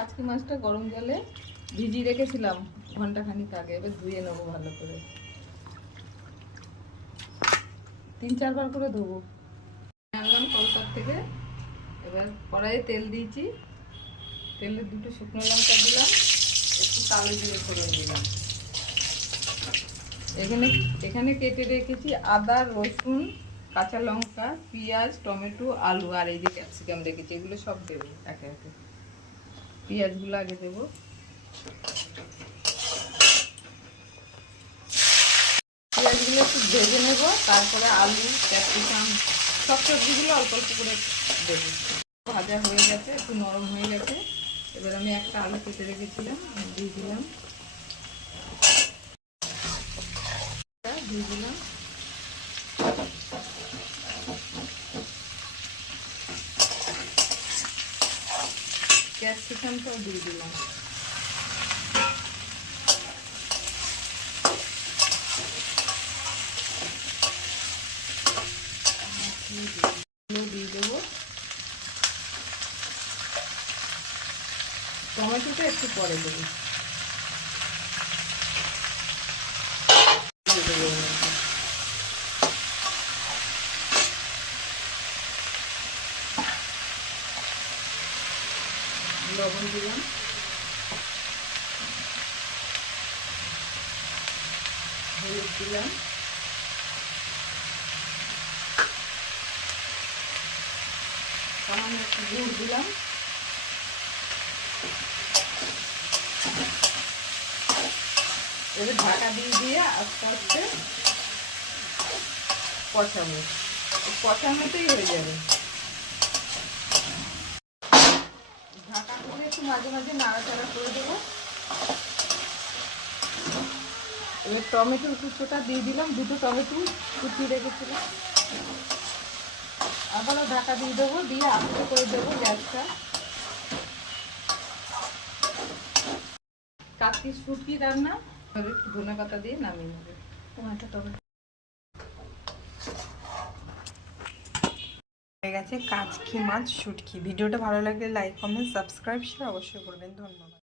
কাচকি মাছটা গরম জলে ভিজিয়ে রেখেছিলাম ঘন্টাখানিক আগে, এবার ধুয়ে নেবো ভালো করে, 3-4 বার করে ধোবো। আনলাম কলকাতা থেকে, এবার কড়াইয়ে তেল দিয়েছি, তেলে 2টো শুকনো লঙ্কা দিলাম, একটু কালো জিরে ফোড়ন দিলাম। এখানে কেটে রেখেছি আদা, রসুন, কাঁচা লঙ্কা, পেঁয়াজ, টমেটো, আলু আর এই যে ক্যাপসিকাম রেখেছি, এগুলো সব দেবো একে একে। পেঁয়াজগুলো আগে দেবো, পেঁয়াজগুলো একটু ভেজে নেবো, তারপরে আলু, ক্যাপসিকাম সব সবজিগুলো অল্প অল্প করে দেবো। ভাজা হয়ে গেছে, একটু নরম হয়ে গেছে, এবার আমি একটা আলু কেটে রেখেছিলাম দিয়ে দিলাম, ক্যাপসিকামটাও দিয়ে দিলাম, দিয়ে দেবো। টমেটোটা একটু পরে দেবো, লবণ দিলাম, হলুদ দিলাম, সামান্য একটু গুড় দিলাম, এবার ঢাকা দিয়ে আস্তে আস্তে কষাবো, কষানোতেই হয়ে যাবে। ঢাকা করে একটু মাঝে মাঝে নাড়াচাড়া করে দেবো। এবার টমেটোর কুচোটা দিয়ে দিলাম, 2টো টমেটো কুচিয়ে রেখেছিলাম, আবারও ঢাকা দিয়ে দেবো, দিয়ে আস্তে করে দেবো গ্যাসটা। কাচ্চি শুটকি রান্না, একটু ধনেপাতা দিয়ে নামিয়ে নেবে। টমেটো হয়ে গেছে কাচকি মাছ শুটকি। ভিডিওটা ভালো লাগলে লাইক, কমেন্ট, সাবস্ক্রাইব, শেয়ার অবশ্যই করবেন। ধন্যবাদ।